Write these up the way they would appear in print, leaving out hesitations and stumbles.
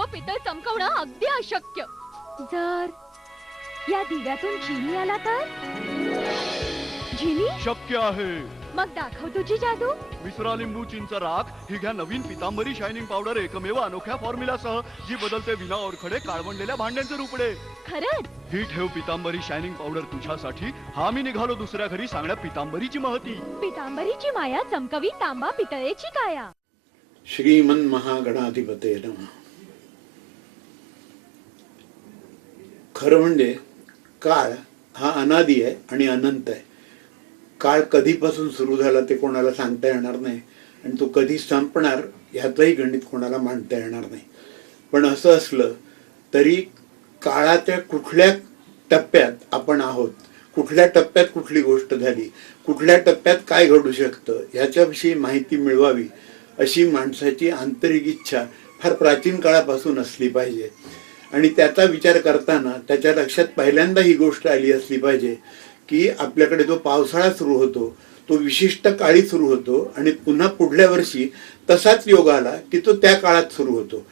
तांब पितळ चमकवणं अगदी अशक्य. जर या दिव्यातून जिनी आला तर? जिनी शक्य आहे. मग दाखव तुझी जादू. विसरा लिंबू चिंच राख ही घ्या नवीन पितांबरी शायनिंग पावडर, एकमेव अनोख्या फॉर्म्युलासह जी बदलते विना ओरखडे काळवंडलेल्या भांड्यांचे रुपडे. खरंच? ही ठेव पितांबरी शायनिंग पावडर तुझ्यासाठी. हा मी निघालो दुसऱ्या घरी सांगण्या पितांबरीची महती. पितांबरीची माया चमकवी तांबा पितळेची काया. श्रीमन महागणाधिपते नमः. खरं म्हणजे काळ हा अनादी आहे आणि अनंत आहे. काळ कधीपासून सुरू झाला ते कोणाला सांगता येणार नाही आणि तो कधी संपणार ह्याचंही गणित कोणाला मांडता येणार नाही. पण असं असलं तरी काळाच्या कुठल्या टप्प्यात आपण आहोत, कुठल्या टप्प्यात कुठली गोष्ट झाली, कुठल्या टप्प्यात काय घडू शकतं ह्याच्याविषयी माहिती मिळवावी अशी माणसाची आंतरिक इच्छा फार प्राचीन काळापासून असली पाहिजे. आणि त्याचा विचार करताना त्याच्या लक्षात पहिल्यांदा ही गोष्ट आली असली पाहिजे की आपल्याकडे जो पावसाळा सुरू होतो तो विशिष्ट काळी सुरू होतो आणि पुन्हा पुढल्या वर्षी तसाच योग आला की तो त्या काळात सुरू होतो.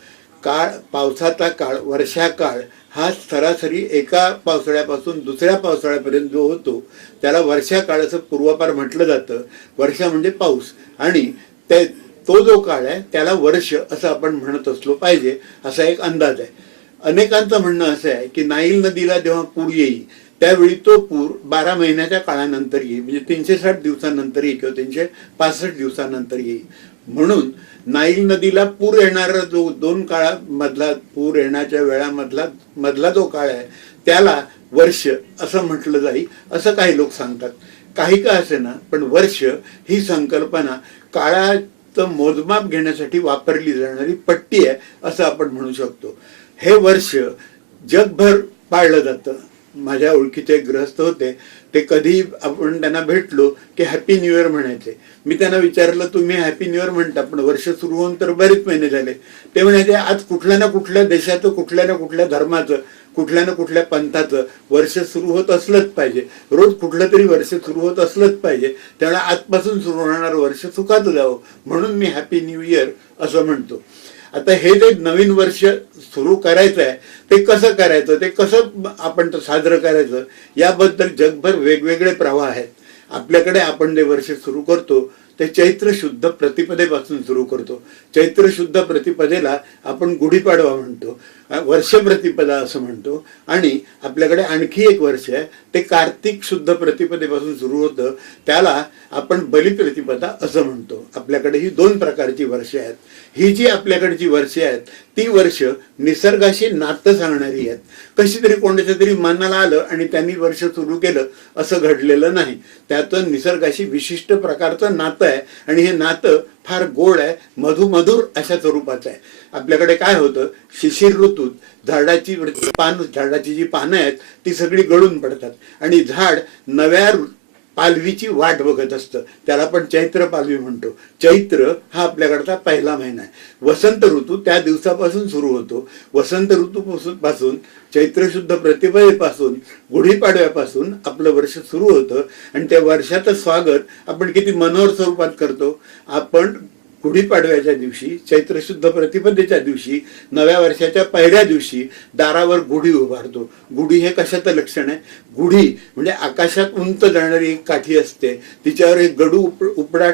काळ, पावसाचा काळ, वर्षा काळ हा सरासरी एका पावसाळ्यापासून दुसऱ्या पावसाळ्यापर्यंत जो होतो त्याला वर्षा काळ असं पूर्वापार म्हटलं जातं. वर्षा म्हणजे पाऊस आणि तो जो काळ आहे त्याला वर्ष असं आपण म्हणत असलो पाहिजे असा एक अंदाज आहे. अनेकांचं म्हणणं असं आहे की नाईल नदीला जेव्हा पूर येईल त्यावेळी तो पूर 12 महिन्याच्या काळानंतर येईल, म्हणजे 360 दिवसानंतर येईल किंवा 365 दिवसानंतर येईल. म्हणून नाईल नदीला पूर येणारा जो 2 काळामधला पूर येण्याच्या वेळामधला जो काळ आहे त्याला वर्ष असं म्हटलं जाईल असं काही लोक सांगतात. काही का असे ना, पण वर्ष ही संकल्पना काळाचं मोजमाप घेण्यासाठी वापरली जाणारी पट्टी आहे असं आपण म्हणू शकतो. हे वर्ष जगभर पाळलं जातं. माझ्या ओळखीचे एक गृहस्थ होते, ते कधी आपण त्यांना भेटलो की हॅपी न्यू इयर म्हणायचे. मी त्यांना विचारलं तुम्ही हॅपी न्यू इयर म्हणता पण वर्ष सुरू होऊन तर बरेच महिने झाले. ते म्हणायचे आज कुठल्या ना कुठल्या देशाचं, कुठल्या ना कुठल्या धर्माचं, कुठल्या ना कुठल्या पंथाचं वर्ष सुरू होत असलंच पाहिजे. रोज कुठलं तरी वर्ष सुरू होत असलंच पाहिजे. त्यामुळे आजपासून सुरू होणारं वर्ष सुखात जावं म्हणून मी हॅपी न्यू इयर असं म्हणतो. आता हे जे नवीन वर्ष सुरू करायचं आहे ते कसं करायचं, ते कसं आपण साजरं करायचं याबद्दल जगभर वेगवेगळे प्रवाह आहेत. आपल्याकडे आपण जे वर्ष सुरू करतो ते चैत्र शुद्ध प्रतिपदेपासून सुरू करतो. चैत्र शुद्ध प्रतिपदेला आपण गुढीपाडवा म्हणतो, वर्ष प्रतिपदा असं म्हणतो. आणि आपल्याकडे आणखी एक वर्ष आहे ते कार्तिक शुद्ध प्रतिपदेपासून सुरू होतं, त्याला आपण बलिप्रतिपदा असं म्हणतो. आपल्याकडे ही 2 प्रकारची वर्षे आहेत. ही जी आपल्याकडची वर्षे आहेत ती वर्ष निसर्गाशी नातं सांगणारी आहेत. कशी तरी कोणाच्या तरी मनाला आलं आणि त्यांनी वर्ष सुरू केलं असं घडलेलं नाही. त्याचं निसर्गाशी विशिष्ट प्रकारचं नातं आहे आणि हे नातं फार गोड आहे, मधुमधुर अशा स्वरूपाचं आहे. आपल्याकडे काय होतं, शिशिर ऋतूत झाडाची जी पानं आहेत ती सगळी गळून पडतात आणि झाड नव्या पालवीची वाट बघत असतं. त्याला आपण चैत्र पालवी म्हणतो. चैत्र हा आपल्याकडचा पहिला महिना आहे. वसंत ऋतू त्या दिवसापासून सुरू होतो. वसंत ऋतूपासून चैत्र शुद्ध प्रतिपदेपासून गुढीपाडव्यापासून आपलं वर्ष सुरू होतं आणि त्या वर्षाचं स्वागत आपण किती मनोहर स्वरूपात करतो. आपण गुढीपाडव्याच्या दिवशी, चैत्र शुद्ध प्रतिपदेच्या दिवशी, नव्या वर्षाच्या पहिल्या दिवशी दारावर गुढी उभारतो. गुढी हे कशाचं लक्षण आहे? गुढी म्हणजे आकाशात उंच जाणारी एक काठी असते, तिच्यावर एक गडू उपडा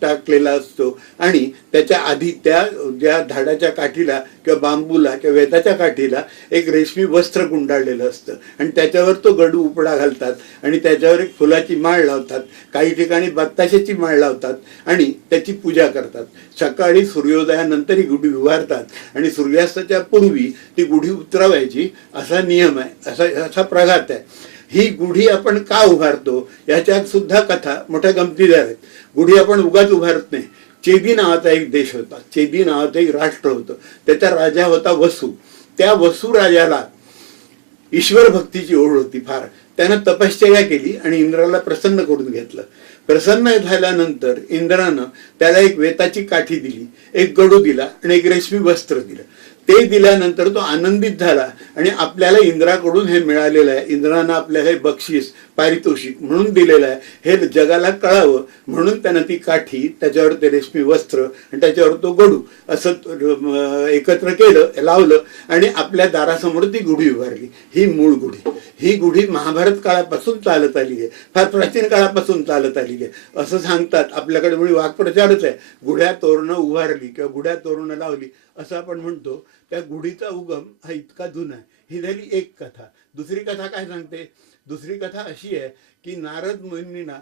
टाकलेला असतो आणि त्याच्या आधी त्या ज्या झाडाच्या काठीला किंवा बांबूला किंवा वेताच्या काठीला एक रेशमी वस्त्र गुंडाळलेलं असतं आणि त्याच्यावर तो गडू उपडा घालतात आणि त्याच्यावर एक फुलाची माळ लावतात. काही ठिकाणी बत्ताशाची माळ लावतात आणि त्याची पूजा करतात. सकाळी सूर्योदयानंतर ही गुढी उभारतात आणि सूर्यास्ताच्या पूर्वी ती गुढी उतरवायची असा नियम आहे, असा प्रघात आहे. ही गुढी आपण का उभारतो याच्यात सुद्धा कथा मोठ्या गमतीदार आहेत. गुढी आपण उगाच उभारत नाही. चेदी नावाचा एक देश होता, चेदी नावाचं एक राष्ट्र होतं. त्याचा राजा होता वसू. त्या वसू राजाला ईश्वर भक्तीची ओढ होती फार. त्यानं तपश्चर्या केली आणि इंद्राला प्रसन्न करून घेतलं. प्रसन्न झाल्यानंतर इंद्रानं त्याला एक वेताची काठी दिली, एक गडू दिला आणि एक रेशमी वस्त्र दिलं. ते दिल्यानंतर तो आनंदित झाला आणि आपल्याला इंद्राकडून हे मिळालेलं आहे, इंद्रानं आपल्याला हे बक्षीस पारितोषिक म्हणून दिलेलं आहे, हे जगाला कळावं म्हणून त्यानं ती काठी, त्याच्यावर ते रेशमी वस्त्र आणि त्याच्यावर तो गडू असं एकत्र केलं, लावलं आणि आपल्या दारासमोर ती गुढी उभारली. ही मूळ गुढी. ही गुढी महाभारत काळापासून चालत आली आहे, फार प्राचीन काळापासून चालत आलेली आहे असं सांगतात. आपल्याकडे मुळी वाक्प्रचारच आहे, गुढ्या तोरणं उभारली किंवा गुढ्या तोरणं लावली असं आपण म्हणतो. त्या गुढीचा उगम हा इतका जुना आहे. ही झाली एक कथा. दुसरी कथा काय सांगते? दुसरी कथा अशी आहे की नारद मुनींना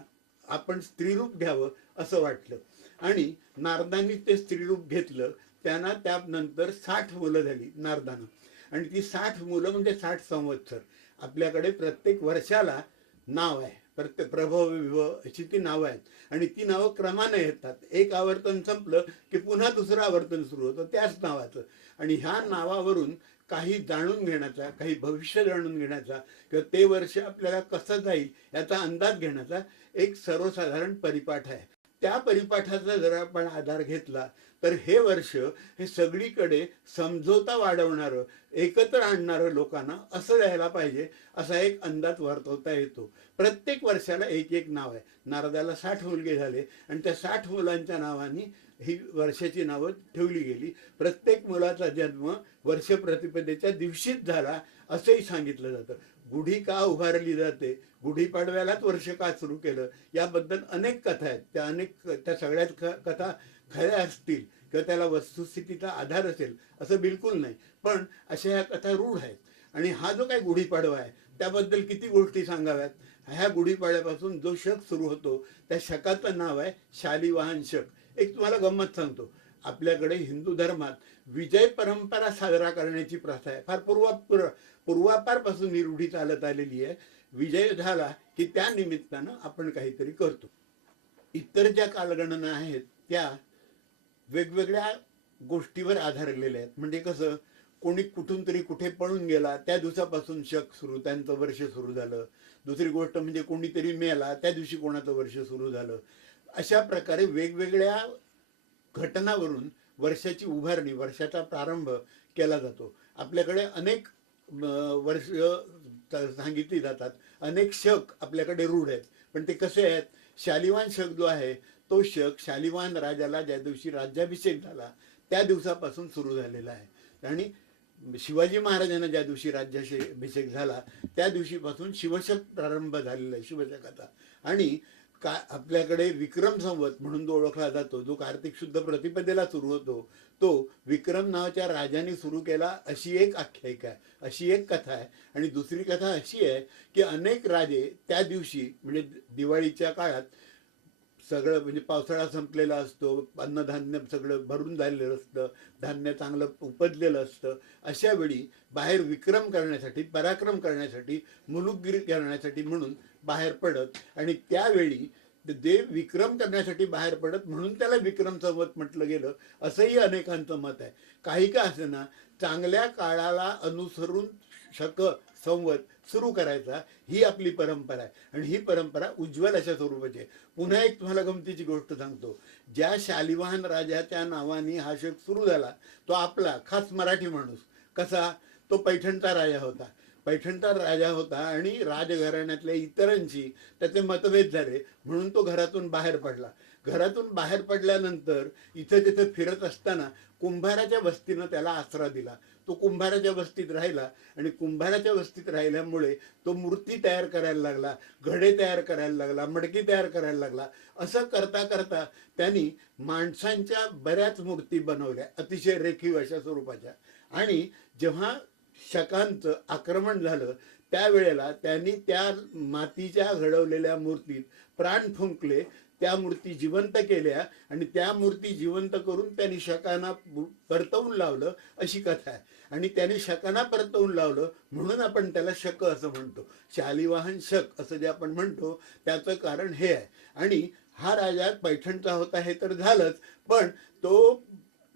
आपण स्त्रीरूप घ्यावं असं वाटलं आणि नारदांनी ते स्त्रीरूप घेतलं. त्यांना त्यानंतर 60 मुलं झाली नारदानं आणि ती 60 मुलं म्हणजे 60 संवत्सर. आपल्याकडे प्रत्येक वर्षाला नाव आहे, प्रत्येक प्रभव विभव अशी ती नावं आहेत आणि ती नावं क्रमाने येतात. एक आवर्तन संपलं की पुन्हा दुसरं आवर्तन सुरू होतं त्याच नावाचं आणि ह्या नावावरून काही जाणून घेण्याचा, काही भविष्य जाणून घेण्याचा किंवा ते वर्ष आपल्याला कसं जाईल याचा अंदाज घेण्याचा एक सर्वसाधारण परिपाठ आहे. त्या परिपाठाचा जर आपण आधार घेतला तर हे वर्ष हे सगळीकडे समझोता वाढवणारं, एकत्र आणणारं लोकांना असं द्यायला पाहिजे असा एक अंदाज वर्तवता येतो. प्रत्येक वर्षाला एक एक नाव आहे. नारदाला 60 मुलगे झाले आणि त्या 60 मुलांच्या नावानी ही वर्षाची नावं ठेवली गेली. प्रत्येक मुलाचा जन्म वर्ष प्रतिपदेच्या दिवशीच झाला असंही सांगितलं जातं. गुढी का उभारली जाते, गुढीपाडव्यालाच वर्ष का सुरू केलं, याबद्दल अनेक कथा आहेत. त्या सगळ्याच कथा खऱ्या असतील किंवा त्याला वस्तुस्थितीचा आधार असेल असं बिलकुल नाही, पण अशा ह्या कथा रूढ आहेत. आणि हा जो काही गुढीपाडवा आहे त्याबद्दल किती गोष्टी सांगाव्यात. ह्या गुढीपाडव्यापासून जो शक सुरू होतो त्या शकाचं नाव आहे शालिवाहन शक. एक तुम्हाला गंमत सांगतो, आपल्याकडे हिंदू धर्मात विजय परंपरा साजरा करण्याची प्रथा आहे. फार पूर्वापारपासून ही रूढी चालत आलेली आहे. विजय झाला की त्या निमित्तानं आपण काहीतरी करतो. इतर ज्या कालगणना आहेत त्या वेगवेगळ्या गोष्टीवर आधारलेल्या आहेत. म्हणजे कसं, कोणी कुठून तरी कुठे पळून गेला त्या दिवसापासून शक सुरू, त्यांचं वर्ष सुरू झालं. दुसरी गोष्ट म्हणजे कोणीतरी मेला त्या दिवशी कोणाचं वर्ष सुरू झालं. अशा प्रकारे वेगवेगळ्या घटनावरून वर्षाची उभारणी, वर्षाचा प्रारंभ केला जातो. आपल्याकडे अनेक वर्ष सांगितली जातात, अनेक शक आपल्याकडे रूढ आहेत. पण ते कसे आहेत? शालिवान शक जो आहे तो शक शालिवान राजाला ज्या दिवशी राज्याभिषेक झाला त्या दिवसापासून सुरू झालेला आहे आणि शिवाजी महाराजांना ज्या दिवशी राज्याभिषेक झाला त्या दिवशीपासून शिवशक प्रारंभ झालेला आहे, शिवशकाचा. आणि आपल्याकडे विक्रम संवत म्हणून जो ओळखला जातो, जो कार्तिक शुद्ध प्रतिपदेला सुरू होतो, तो विक्रम नावाच्या राजाने सुरू केला अशी एक आख्यायिका आहे, अशी एक कथा आहे. आणि दुसरी कथा अशी आहे की अनेक राजे त्या दिवशी म्हणजे दिवाळीच्या काळात सगळं म्हणजे पावसाळा संपलेला असतो, अन्नधान्य सगळं भरून झालेलं असतं, धान्य चांगलं उपजलेलं असतं. अशा वेळी बाहेर विक्रम करण्यासाठी, पराक्रम करण्यासाठी, मुलुकगिरी करण्यासाठी म्हणून बाहेर पडत आणि त्यावेळी ते विक्रम करण्यासाठी बाहेर पडत म्हणून त्याला विक्रम संवत म्हटलं गेलं असंही अनेकांचं मत आहे. काही का असेना चांगल्या काळाला अनुसरून शक संवत सुरू करायचा ही आपली परंपरा आहे आणि ही परंपरा उज्ज्वल अशा स्वरूपाची आहे. पुन्हा एक तुम्हाला गमतीची गोष्ट सांगतो. ज्या शालिवाहन राजाच्या नावाने हा शक सुरू झाला तो आपला खास मराठी माणूस. कसा? तो पैठणचा राजा होता. पैठणचा राजा होता आणि राजघराण्यातल्या इतरांशी त्याचे मतभेद झाले म्हणून तो घरातून बाहेर पडला. घरातून बाहेर पडल्यानंतर इथे तिथे फिरत असताना कुंभाराच्या वस्तीनं त्याला आसरा दिला. तो कुंभाराच्या वस्तीत राहिला आणि कुंभाराच्या वस्तीत राहिल्यामुळे तो मूर्ती तयार करायला लागला, घडे तयार करायला लागला, मडकी तयार करायला लागला. असं करता करता त्यांनी माणसांच्या बऱ्याच मूर्ती बनवल्या, अतिशय रेखीव अशा स्वरूपाच्या. आणि जेव्हा शकांचं आक्रमण झालं त्यावेळेला त्यांनी त्या मातीच्या घडवलेल्या मूर्तीत प्राण फुंकले, त्या मूर्ती जिवंत केल्या आणि त्या मूर्ती जिवंत करून त्यांनी शकांना परतवून लावलं अशी कथा आहे. आणि त्यांनी शकांना परतवून लावलं म्हणून आपण त्याला शक असं म्हणतो. शालिवाहन शक असं जे आपण म्हणतो त्याचं कारण हे आहे. आणि हा राजा पैठणचा होता हे तर झालंच, पण तो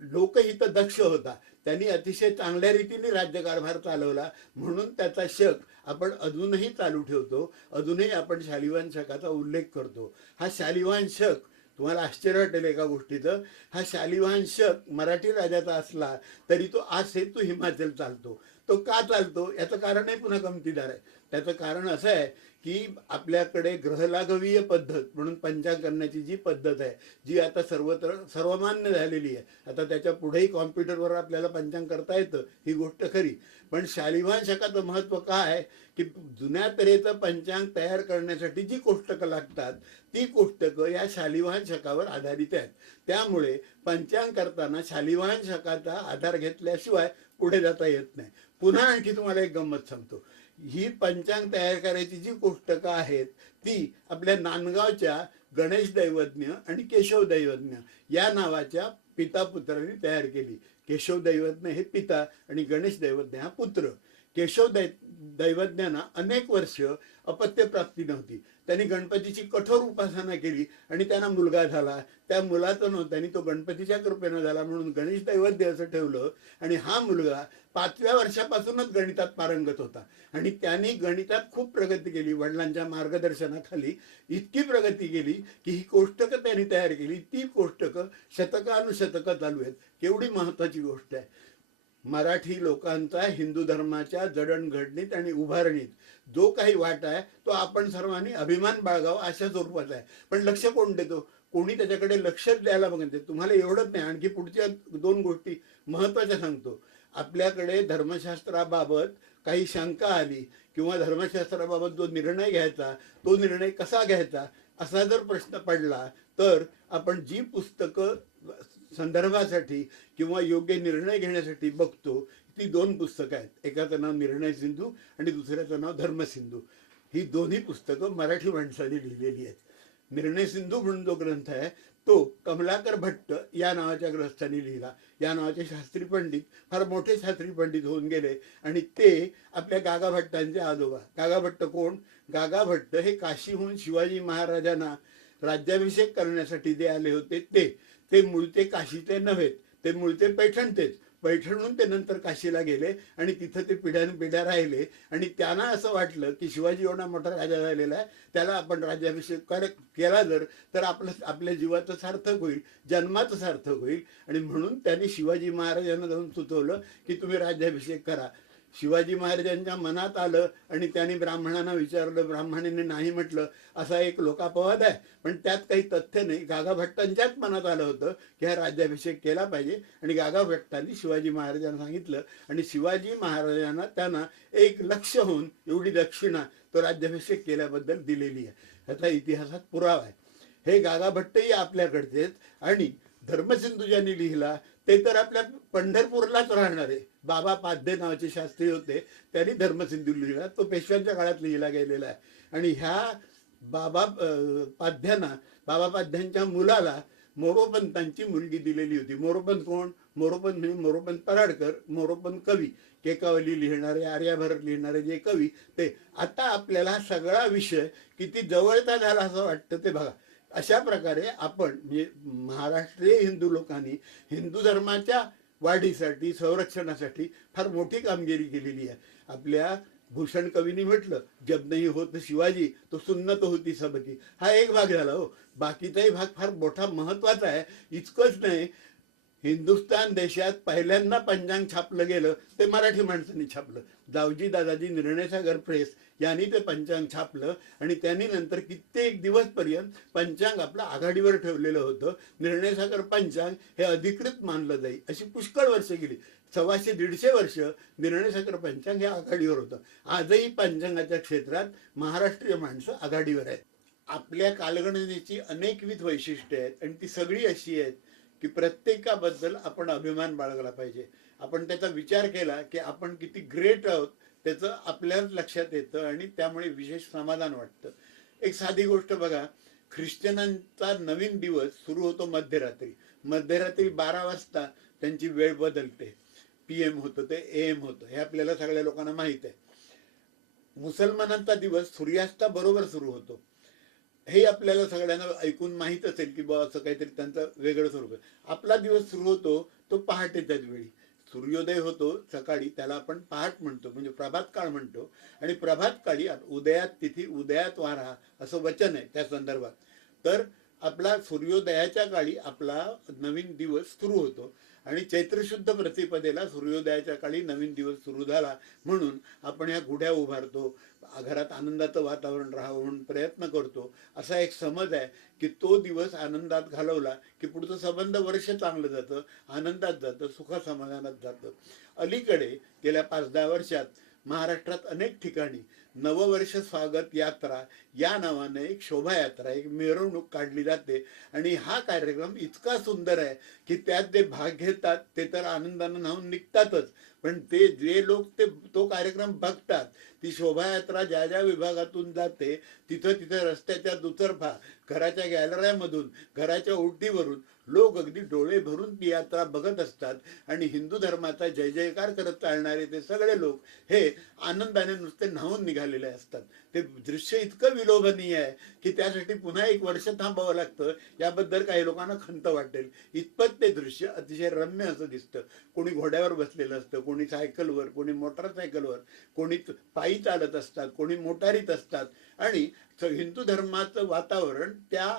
लोकहित दक्ष होता. त्यांनी अतिशय चांगल्या रीतीने राज्यकारभार चालवला म्हणून त्याचा शक आपण अजूनही चालू ठेवतो. अजूनही आपण शालिवाहन शकाचा उल्लेख करतो. हा शालिवाहन शक तुम्हाला आश्चर्य वाटेल एका गोष्टीचं, हा शालिवाहन शक मराठी राजाचा असला तरी तो आज सेतू हिमाचल चालतो. तो का चालतो याचं कारणही पुन्हा गमतीदार आहे. त्याचं कारण असं आहे की आपल्याकडे ग्रहलाघवीय पद्धत म्हणून पंचांग करण्याची जी पद्धत आहे, जी आता सर्वत्र सर्वमान्य झालेली आहे. आता त्याच्या पुढेही कॉम्प्युटरवर आपल्याला पंचांग करता येतं, ही गोष्ट खरी. पण शालिवाहन शकाचं महत्त्व काय आहे की जुन्या तऱ्हेचं पंचांग तयार करण्यासाठी जी कोष्टकं लागतात ती कोष्टकं या शालिवाहन शकावर आधारित आहेत. त्यामुळे पंचांग करताना शालिवाहन शकाचा आधार घेतल्याशिवाय पुढे जाता येत नाही. पुन्हा आणखी तुम्हाला एक गंमत सांगतो. ही पंचांग तयार करायची जी कोष्टकं आहेत ती आपल्या नांदगावच्या गणेश दैवज्ञ आणि केशव दैवज्ञ या नावाच्या पिता पुत्रांनी तयार केली. केशव दैवज्ञ हे पिता आणि गणेश दैवज्ञ हा पुत्र. केशव दैवज्ञांना अनेक वर्ष अपत्यप्राप्ती नव्हती. त्यांनी गणपतीची कठोर उपासना केली आणि त्यांना मुलगा झाला. त्या मुलाचं नाव त्यांनी तो गणपतीच्या कृपेनं झाला म्हणून गणेश दैवज्ञ असं ठेवलं. आणि हा मुलगा 5व्या वर्षापासूनच गणितात पारंगत होता आणि त्यांनी गणितात खूप प्रगती केली. वडिलांच्या मार्गदर्शनाखाली इतकी प्रगती केली की ही कोष्टकं त्यांनी तयार केली. ती कोष्टकं शतकानुशतकं चालू आहेत. केवढी महत्त्वाची गोष्ट आहे. मराठी लोकांचा हिंदू धर्माच्या जडणघडणीत आणि उभारणीत जो काही वाटा आहे तो आपण सर्वांनी अभिमान बाळगावा अशा स्वरूपाचा आहे. पण लक्ष कोण देतो? कोणी त्याच्याकडे लक्षच द्यायला बघत नाही. तुम्हाला एवढंच नाही, आणखी पुढच्या 2 गोष्टी महत्त्वाच्या सांगतो. आपल्याकडे धर्मशास्त्राबाबत काही शंका आली किंवा धर्मशास्त्राबाबत जो निर्णय घ्यायचा तो निर्णय कसा घ्यायचा असा जर प्रश्न पडला तर आपण जी पुस्तकं संदर्भासाठी किंवा योग्य निर्णय घेण्यासाठी बघतो ती 2 पुस्तकं आहेत. एकाचं नाव निर्णय सिंधू आणि दुसऱ्याचं नाव धर्मसिंधू. ही दोन्ही पुस्तकं मराठी माणसाने लिहिलेली आहेत. निर्णय सिंधू म्हणून जो ग्रंथ आहे तो कमलाकर भट्ट या नावाच्या ग्रस्थांनी लिहिला. या नावाचे शास्त्री पंडित फार मोठे शास्त्री पंडित होऊन गेले आणि ते आपल्या गागा भट्टांचे आजोबा. गागा भट्ट कोण? गागा भट्ट हे काशीहून शिवाजी महाराजांना राज्याभिषेक करण्यासाठी जे आले होते ते मूळचे काशीचे नव्हेत, ते मूळचे पैठणचेच. पैठणहून ते नंतर काशीला गेले आणि तिथं ते पिढ्यानपिढ्या राहिले आणि त्यांना असं वाटलं की शिवाजी एवढा मोठा राजा झालेला आहे, त्याला आपण राज्याभिषेक केला तर आपल्या जीवाचं सार्थक होईल, जन्माचं सार्थक होईल. आणि म्हणून त्यांनी शिवाजी महाराजांना जाऊन सुचवलं की तुम्ही राज्याभिषेक करा. शिवाजी महाराजांच्या मनात आलं आणि त्यांनी ब्राह्मणांना विचारलं. ब्राह्मणांनी नाही म्हटलं. असा एक लोकापवाद आहे, पण त्यात काही तथ्य नाही. गागा भट्टांच्याच मनात आलं होतं की हा राज्याभिषेक केला पाहिजे आणि गागा भट्टांनी शिवाजी महाराजांना सांगितलं आणि शिवाजी महाराजांना त्यांना 1 लक्ष होऊन एवढी दक्षिणा तो राज्याभिषेक केल्याबद्दल दिलेली आहे. ह्याचा इतिहासात पुरावा आहे. हे गागा भट्टही आपल्याकडचेच. आणि धर्मसिंधू ज्यांनी लिहिला ते तर आपल्या पंढरपूरलाच राहणारे बाबा पाध्ये नावाचे शास्त्री होते. त्यांनी धर्मसिंधू लिहिला. तो पेशव्यांच्या काळात लिहिला गेलेला आहे. आणि ह्या बाबा पाध्यांच्या मुलाला मोरोपंतांची मुलगी दिलेली होती. मोरोपंत कोण? मोरोपंत म्हणजे मोरोपंत पराडकर. मोरोपंत कवी, केकावली लिहिणारे, आर्याभर लिहिणारे जे कवी ते. आता आपल्याला सगळा विषय किती जवळचा झाला असं वाटतं ते बघा. अशा प्रकारे आपण म्हणजे महाराष्ट्रीय हिंदू लोकांनी हिंदू धर्माच्या वाढीसाठी संरक्षणासाठी फार मोठी कामगिरी केलेली आहे. आपल्या भूषण कवींनी म्हटलं, जब नाही होत शिवाजी तो सुन्नत होती सबकी. हा एक भाग झाला हो. बाकीचाही भाग फार मोठा महत्वाचा आहे. इतकंच नाही, हिंदुस्थान देशात पहिल्यांदा पंचांग छापलं गेलं ते मराठी माणसांनी छापलं. जावजी दादाजी निर्णयसागर प्रेस यांनी ते पंचांग छापलं आणि त्यांनी नंतर कित्येक दिवसपर्यंत पंचांग आपलं आघाडीवर ठेवलेलं होतं. निर्णयसागर पंचांग हे अधिकृत मानलं जाईल अशी पुष्कळ वर्ष गेली. 125-150 वर्ष निर्णयसागर पंचांग हे आघाडीवर होतं. आजही पंचांगाच्या क्षेत्रात महाराष्ट्रीय माणसं आघाडीवर आहेत. आपल्या कालगणनेची अनेकविध वैशिष्ट्ये आहेत आणि ती सगळी अशी आहेत की प्रत्येकाबद्दल आपण अभिमान बाळगला पाहिजे. आपण त्याचा विचार केला की आपण किती ग्रेट आहोत त्याचं आपल्याच लक्षात येतं आणि त्यामुळे विशेष समाधान वाटतं. एक साधी गोष्ट बघा, ख्रिश्चनांचा नवीन दिवस सुरू होतो मध्यरात्री. मध्यरात्री 12 वाजता त्यांची वेळ बदलते. PM होतं ते AM होतं, हे आपल्याला सगळ्या लोकांना माहीत आहे. मुसलमानांचा दिवस सूर्यास्ताबरोबर सुरू होतो. हे आपल्याला सगळ्यांना ऐकून माहीत असेल की बा असं काहीतरी त्यांचं वेगळं स्वरूप आहे. आपला दिवस सुरू होतो तो पहाटेच्याच वेळी. सूर्योदय होतो सकाळी, त्याला आपण पहाट म्हणतो, म्हणजे प्रभात काळ म्हणतो. आणि प्रभात काळी उदयात तिथी उदयात वारा असं वचन आहे त्या संदर्भात. तर आपला सूर्योदयाच्या काळी आपला नवीन दिवस सुरू होतो आणि चैत्र शुद्ध प्रतिपदेला सूर्योदयाच्या काळी नवीन दिवस सुरू झाला म्हणून आपण ह्या गुढ्या उभारतो, घरात आनंदाचं वातावरण राहावं म्हणून प्रयत्न करतो. असा एक समज आहे की तो दिवस आनंदात घालवला की पुढचं संबंध वर्ष चांगलं जातं, आनंदात जातं, सुखसमाधानात जातं. अलीकडे गेल्या 5-10 वर्षात महाराष्ट्रात अनेक ठिकाणी नववर्ष स्वागत यात्रा या नावाने एक शोभायात्रा, एक मिरवणूक काढली जाते आणि हा कार्यक्रम इतका सुंदर आहे की त्यात जे भाग घेतात ते तर आनंदानं न्हावून निघतातच, पण ते जे लोक तो कार्यक्रम बघतात, ती शोभायात्रा ज्या ज्या विभागातून जाते तिथं रस्त्याच्या दुतर्फा, घराच्या गॅलऱ्यामधून, घराच्या ओटीवरून लोक अगदी डोळे भरून ती यात्रा बघत असतात आणि हिंदू धर्माचा जय जयकार करत चालणारे ते सगळे लोक हे आनंदाने नुसते न्हावून निघालेले असतात. ते दृश्य इतकं विलोभनीय आहे की त्यासाठी पुन्हा एक वर्ष थांबावं लागतं, याबद्दल काही लोकांना खंत वाटेल इतपत ते दृश्य अतिशय रम्य असं दिसतं. कोणी घोड्यावर बसलेलं असतं, कोणी सायकलवर, कोणी मोटरसायकलवर, कोणी पायी चालत असतात, कोणी मोटारीत असतात आणि हिंदू धर्माचं वातावरण त्या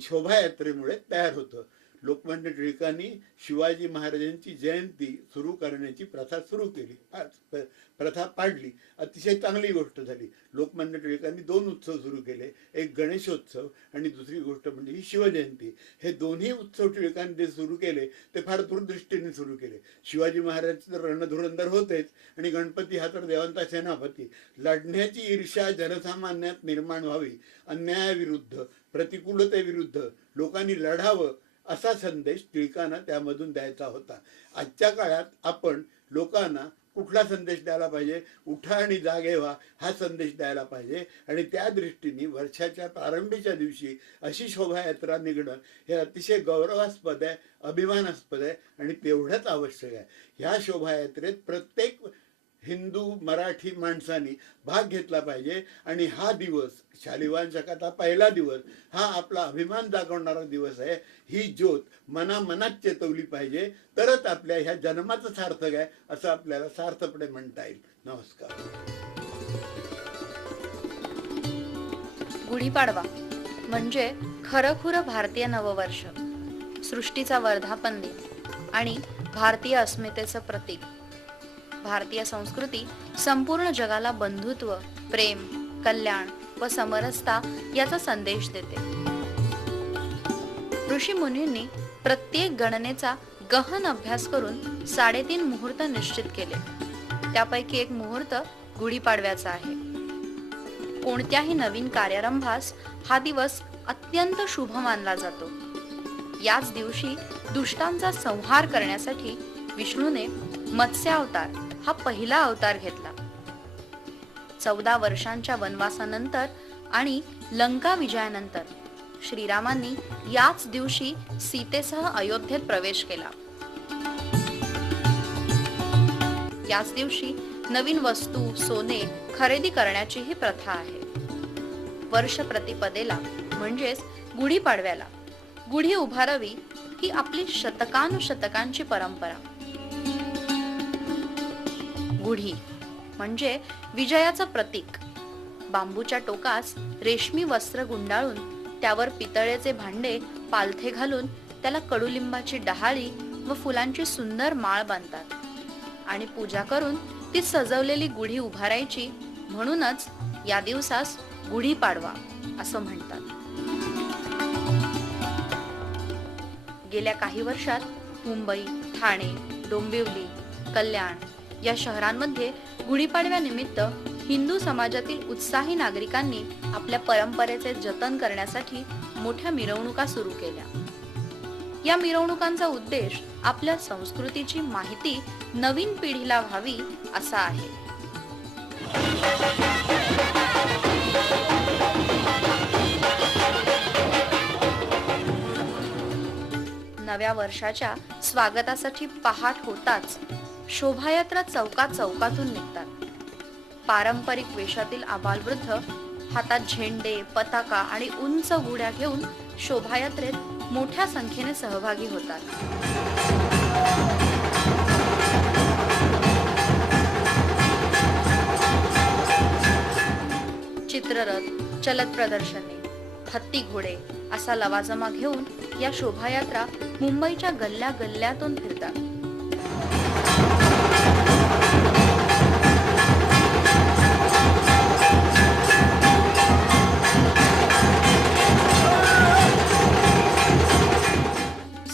शोभायात्रेमुळे तयार होतं. लोकमान्य टिळकांनी शिवाजी महाराजांची जयंती सुरू करण्याची प्रथा सुरू केली, प्रथा पाडली. अतिशय चांगली गोष्ट झाली. लोकमान्य टिळकांनी 2 उत्सव सुरू केले, एक गणेशोत्सव आणि दुसरी गोष्ट म्हणजे ही शिवजयंती. हे दोन्ही उत्सव टिळकांनी जे सुरू केले ते फार दूरदृष्टीने सुरू केले. शिवाजी महाराज तर रणधुरंधर होतेच आणि गणपती हा तर देवांचा सेनापती. लढण्याची ईर्ष्या जनसामान्यात निर्माण व्हावी, अन्यायाविरुद्ध, प्रतिकूलतेविरुद्ध लोकांनी लढावं असा संदेश टिळकांना त्यामधून द्यायचा होता. आजच्या काळात आपण लोकांना कुठला संदेश द्यायला पाहिजे? उठा आणि जागे व्हा हा संदेश द्यायला पाहिजे आणि त्या दृष्टीने वर्षाच्या प्रारंभीच्या दिवशी अशी शोभायात्रा निघणं हे अतिशय गौरवास्पद आहे, अभिमानास्पद आहे आणि तेवढंच आवश्यक आहे. ह्या शोभायात्रेत प्रत्येक हिंदू मराठी माणसांनी भाग घेतला पाहिजे आणि हा दिवस, शालिवाहन शकाचा पहिला दिवस, हा आपला अभिमान जागवणारा दिवस आहे. ही ज्योत मनामनात चेतवली पाहिजे, तरच आपल्या ह्या जन्माचं सार्थक आहे असं आपल्याला सार्थपणे म्हणता येईल. नमस्कार. गुढीपाडवा म्हणजे खरंखुरं भारतीय नववर्ष, सृष्टीचा वर्धापन दिन आणि भारतीय अस्मितेचं प्रतीक. भारतीय संस्कृती संपूर्ण जगाला बंधुत्व, प्रेम, कल्याण व समरसता याचा संदेश देते. ऋषी मुनींनी प्रत्येक गणनेचा गहन अभ्यास करून 3.5 मुहूर्त निश्चित केले. त्यापैकी एक मुहूर्त गुढीपाडव्याचा आहे. कोणत्याही नवीन कार्यारंभास हा दिवस अत्यंत शुभ मानला जातो. याच दिवशी दुष्टांचा संहार करण्यासाठी विष्णूने मत्स्य अवतार हा पहिला अवतार घेतला. 14 वर्षांच्या वनवासानंतर आणि लंका विजयानंतर श्रीरामांनी याच दिवशी सीतेसह अयोध्येत प्रवेश केला. याच दिवशी नवीन वस्तू, सोने खरेदी करण्याची ही प्रथा आहे. वर्ष प्रतिपदेला म्हणजेच गुढीपाडव्याला गुढी उभारावी ही आपली शतकानुशतकांची परंपरा. गुढी म्हणजे विजयाचं प्रतीक. बांबूच्या टोकास रेशमी वस्त्र गुंडाळून त्यावर पितळेचे भांडे पालथे घालून त्याला कडुलिंबाची डहाळी व फुलांची सुंदर माळ बांधतात आणि पूजा करून ती सजवलेली गुढी उभारायची. म्हणूनच या दिवसास गुढीपाडवा असं म्हणतात. गेल्या काही वर्षात मुंबई, ठाणे, डोंबिवली, कल्याण या शहरांमध्ये गुढीपाडव्यानिमित्त हिंदू समाजातील उत्साही नागरिकांनी आपल्या परंपरेचे जतन करण्यासाठी मोठ्या मिरवणुका सुरू केल्या. या मिरवणुकांचा उद्देश आपल्या संस्कृतीची माहिती नवीन पिढीला व्हावी असा आहे. नव्या वर्षाच्या स्वागतासाठी पहाट होताच शोभायात्रा चौकात चौकातून निघतात. पारंपरिक वेशातील आबालवृद्ध हातात झेंडे, पताका आणि उंच गुढ्या घेऊन शोभायात्रेत मोठ्या संख्येने सहभागी होतात. चित्ररथ, चलत प्रदर्शने, हत्ती घोडे असा लवाजमा घेऊन या शोभायात्रा मुंबईच्या गल्ल्या गल्ल्यातून फिरतात.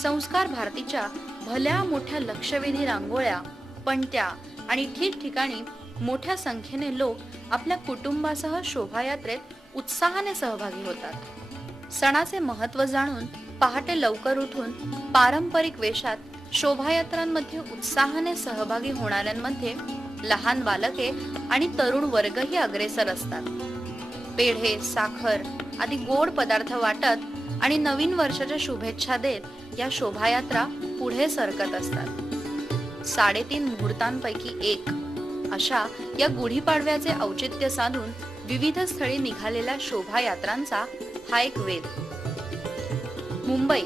संस्कार भारतीच्या भल्या मोठ्या लक्षवेधी रांगोळ्या, पणत्या आणि ठिकठिकाणी मोठ्या संख्येने लोक आपल्या कुटुंबासह शोभायात्रेत उत्साहाने सहभागी होतात. सणाचे महत्त्व जाणून पहाटे लवकर उठून पारंपरिक वेशात शोभायात्रांमध्ये उत्साहाने सहभागी होणाऱ्यांमध्ये लहान बालके आणि तरुण वर्गही अग्रेसर असतात. पेढे, साखर आदी गोड पदार्थ वाटत आणि नवीन वर्षाच्या शुभेच्छा देत या शोभायात्रा पुढे सरकत असतात. 3.5 मुहूर्तांपैकी एक अशा या गुढीपाडव्याचे औचित्य साधून विविध स्थळी निघालेल्या शोभायात्रांचा हा एक वेध. मुंबई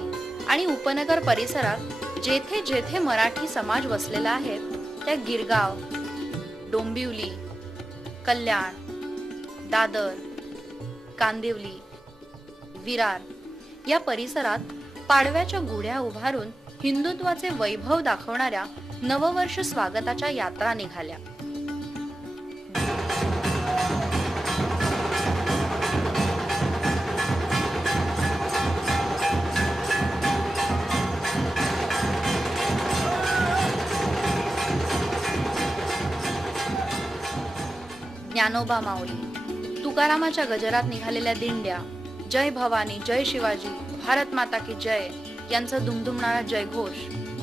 आणि उपनगर परिसरात जेथे जेथे मराठी समाज वसलेला आहे त्या गिरगाव, डोंबिवली, कल्याण, दादर, कांदिवली, विरार या परिसरात पाडव्याच्या गुढ्या उभारून हिंदुत्वाचे वैभव दाखवणाऱ्या नववर्ष स्वागताच्या यात्रा निघाल्या. ज्ञानोबा माऊली, तुकारामाच्या गजरात निघालेल्या दिंड्या, जय भवानी, जय शिवाजी, भारत माता की जय यांचा दुमदुमणारा जयघोष,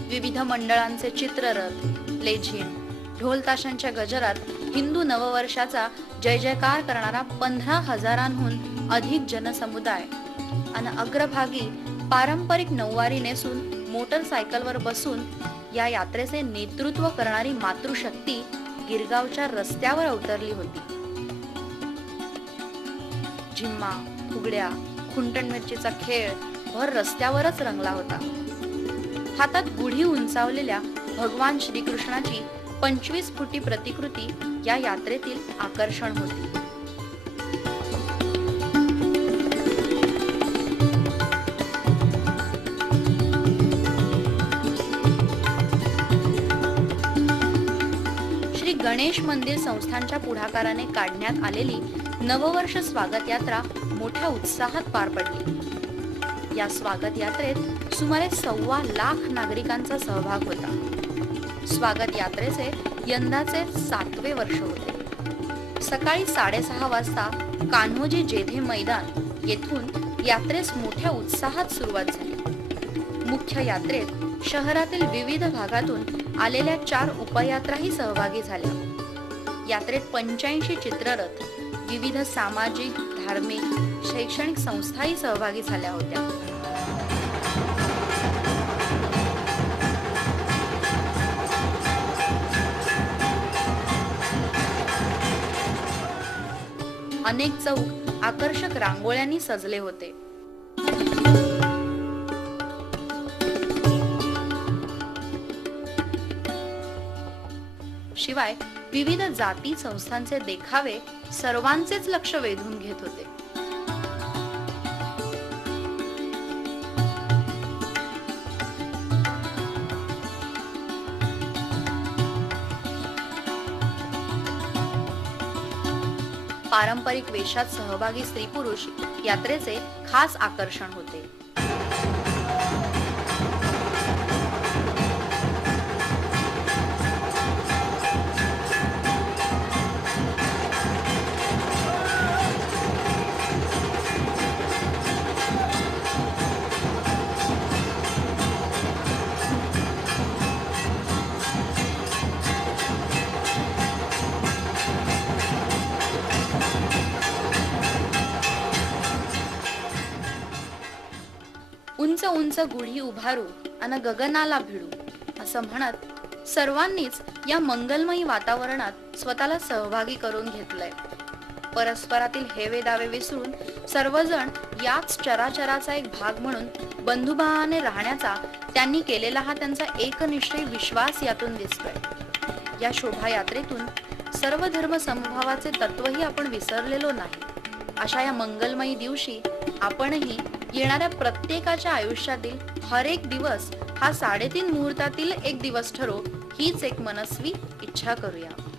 विविध मंडळांचे चित्ररथ, लेझिम, ढोल ताशांच्या गजरात हिंदू नववर्षाचा जय जयकार करणारा 15,000हून अधिक जनसमुदाय आणि अग्रभागी पारंपरिक नऊवारी नेसून मोटरसायकलवर बसून या यात्रेचे नेतृत्व करणारी मातृशक्ती गिरगावच्या रस्त्यावर अवतरली होती. झिम्मा, फुगड्या, खुंटण मिरचीचा खेळ भर रस्त्यावरच रंगला होता. हातात गुढी उंचावलेल्या भगवान श्रीकृष्णाची 25 फुटी प्रतिकृती या यात्रेतील आकर्षण होती. श्री गणेश मंदिर संस्थानच्या पुढाकाराने काढण्यात आलेली नववर्ष स्वागत यात्रा मोठ्या उत्साहात पार पडली. या स्वागत यात्रेत सुमारे 1.25 लाख नागरिकांचा सहभाग होता. स्वागत यात्रेचे यंदाचे 7वे वर्ष होते. सकाळी 6:30 वाजता कान्होजी जेधे मैदान येथून यात्रेस मोठ्या उत्साहात सुरुवात झाली. मुख्य यात्रेत शहरातील विविध भागातून आलेल्या 4 उपयात्राही सहभागी झाल्या. यात्रेत 85 चित्ररथ, विविध सामाजिक, धार्मिक, शैक्षणिक संस्थाही सहभागी झाल्या होत्या. अनेक चौक आकर्षक रांगोळ्यांनी सजले होते. शिवाय विविध जाती संस्थांचे देखावे सर्वांचेच लक्ष वेधून घेत होते. पारंपरिक वेशात सहभागी स्त्री पुरुष यात्रेचे खास आकर्षण होते. उंच उंच गुढी उभारू आणि गगनाला भिडू असं म्हणत सर्वांनीच या मंगलमयी वातावरणात स्वतःला सहभागी करून घेतलंय. परस्परातील हेवे दावे विसरून सर्वजण याच चराचराचा एक भाग म्हणून बंधुभावाने राहण्याचा त्यांनी केलेला हा त्यांचा एकनिष्ठ विश्वास यातून दिसतोय. या शोभायात्रेतून सर्व धर्म समभावाचे तत्वही आपण विसरलेलो नाही. अशा या मंगलमयी दिवशी आपणही येणाऱ्या प्रत्येकाच्या आयुष्यातील हर एक दिवस हा 3.5 मुहूर्तातील एक दिवस ठरो, हीच एक मनस्वी इच्छा करूया.